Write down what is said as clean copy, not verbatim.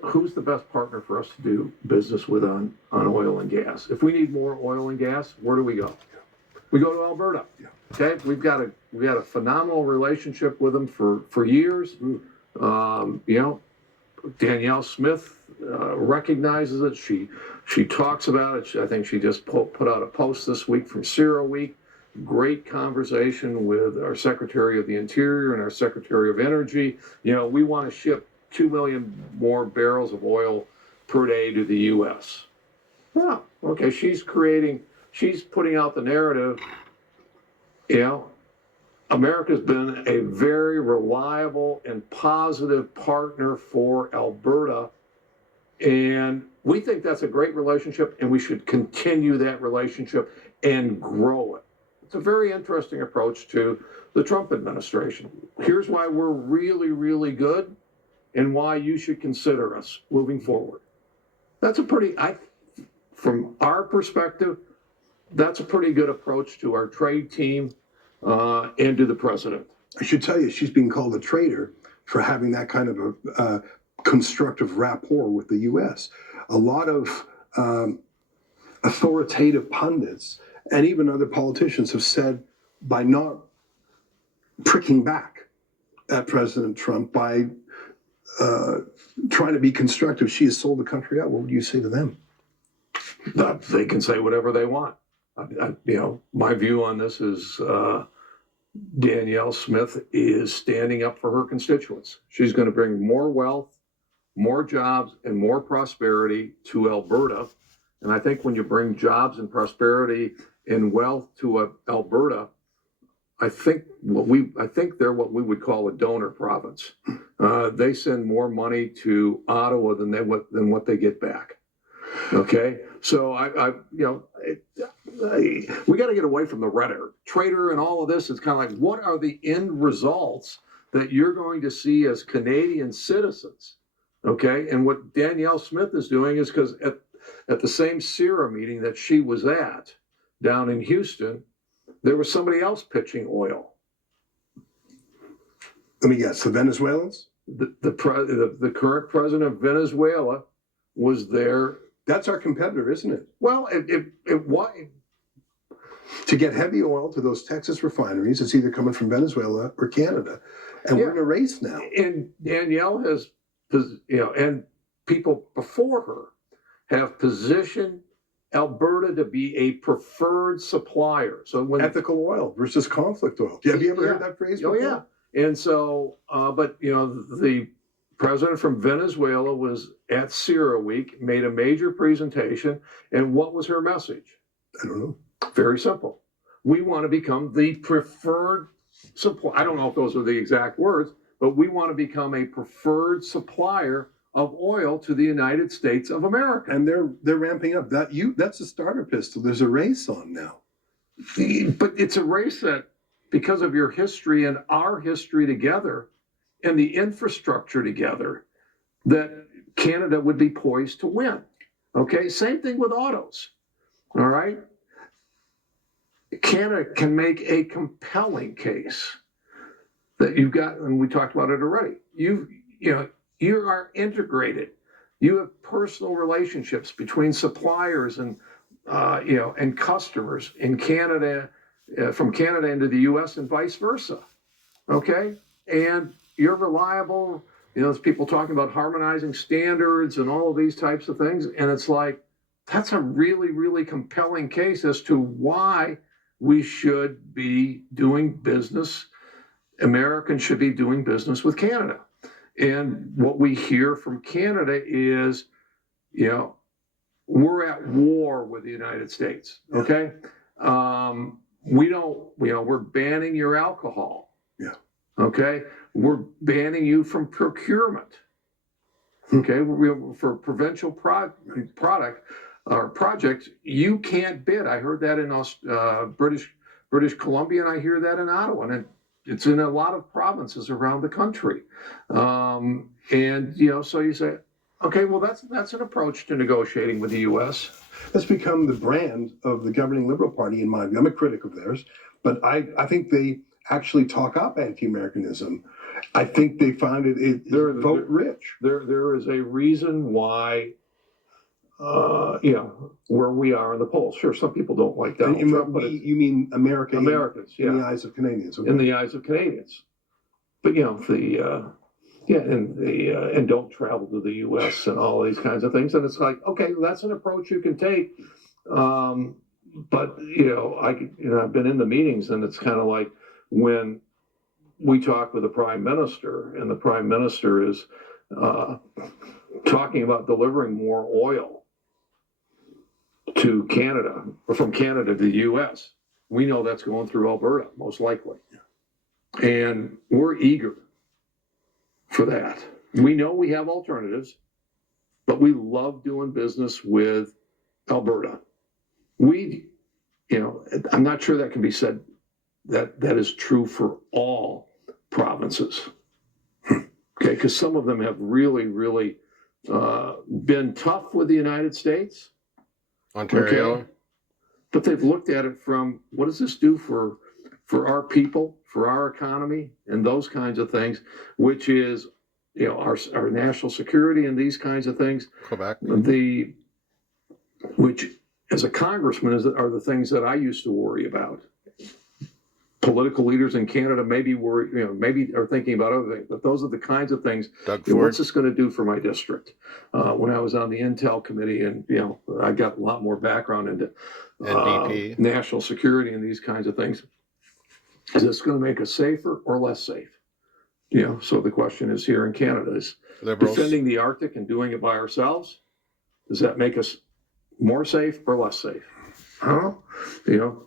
who's the best partner for us to do business with on oil and gas? If we need more oil and gas, where do we go? We go to Alberta. Okay, we've got a phenomenal relationship with them for years. Danielle Smith recognizes it. She talks about it. I think she just put out a post this week from CERAWeek. Great conversation with our Secretary of the Interior and our Secretary of Energy. We want to ship 2 million more barrels of oil per day to the U.S. Well, okay, she's putting out the narrative. America's been a very reliable and positive partner for Alberta, and we think that's a great relationship, and we should continue that relationship and grow it. It's a very interesting approach to the Trump administration. Here's why we're really, really good and why you should consider us moving forward. That's from our perspective, that's a pretty good approach to our trade team and to the president. I should tell you, she's being called a traitor for having that kind of a constructive rapport with the U.S. A lot of authoritative pundits and even other politicians have said, by not pricking back at President Trump, by trying to be constructive, she has sold the country out. What would you say to them? They can say whatever they want. My view on this is Danielle Smith is standing up for her constituents. She's going to bring more wealth, more jobs, and more prosperity to Alberta. And I think when you bring jobs and prosperity and wealth to Alberta, I think they're what we would call a donor province. They send more money to Ottawa than what they get back. Okay, so we got to get away from the rhetoric, traitor, and all of this. It's kind of like, what are the end results that you're going to see as Canadian citizens? Okay, and what Danielle Smith is doing is, because at the same CERA meeting that she was at down in Houston, there was somebody else pitching oil. Let me guess, the Venezuelans? The current president of Venezuela was there. That's our competitor, isn't it? Well, it was. To get heavy oil to those Texas refineries, it's either coming from Venezuela or Canada. And we're in a race now. And Danielle has, and people before her have positioned Alberta to be a preferred supplier. So when ethical oil versus conflict oil. Have you ever heard that phrase before? Oh, yeah. And so, but the president from Venezuela was at CERAWeek, made a major presentation, and what was her message? I don't know. Very simple. We want to become the preferred supplier. I don't know if those are the exact words, but we want to become a preferred supplier of oil to the United States of America. And they're ramping up. That's a starter pistol. There's a race on now. But it's a race that, because of your history and our history together and the infrastructure together, that Canada would be poised to win. Okay, same thing with autos. All right. Canada can make a compelling case that you've got, and we talked about it already. You are integrated. You have personal relationships between suppliers and customers in Canada, from Canada into the U.S. and vice versa. Okay, and you're reliable. There's people talking about harmonizing standards and all of these types of things, and it's like, that's a really, really compelling case as to why we should be doing business. Americans should be doing business with Canada. And what we hear from Canada is, we're at war with the United States. Okay. We're banning your alcohol. Yeah. Okay. We're banning you from procurement. Okay. For provincial product or projects, you can't bid. I heard that in British Columbia, and I hear that in Ottawa, and it's in a lot of provinces around the country. So you say, okay, well, that's an approach to negotiating with the U.S. That's become the brand of the governing Liberal Party, in my view. I'm a critic of theirs, but I think they actually talk up anti-Americanism I think they find They're- vote rich. There is a reason why, where we are in the polls. Sure, some people don't like Donald And Trump, but it's you mean America Americans, in the yeah, eyes of Canadians. Okay. in the eyes of Canadians. But and don't travel to the U.S. and all these kinds of things. And it's like, okay, that's an approach you can take. But I've been in the meetings, and it's kind of like when we talk with the prime minister, and the prime minister is talking about delivering more oil to Canada, or from Canada to the U.S. We know that's going through Alberta, most likely. And we're eager for that. We know we have alternatives, but we love doing business with Alberta. I'm not sure that can be said that is true for all provinces. Okay, because some of them have really, really been tough with the United States. Ontario. Okay? But they've looked at it from, what does this do for our people, for our economy, and those kinds of things, which is, our national security and these kinds of things. Quebec. Which, as a congressman, are the things that I used to worry about. Political leaders in Canada maybe are thinking about other things, but those are the kinds of things. Doug Ford. What's this going to do for my district? When I was on the Intel committee, and I got a lot more background into NDP. national security and these kinds of things. Is this going to make us safer or less safe? So the question is here in Canada, is Liberals. defending the Arctic and doing it by ourselves, does that make us more safe or less safe? I don't know.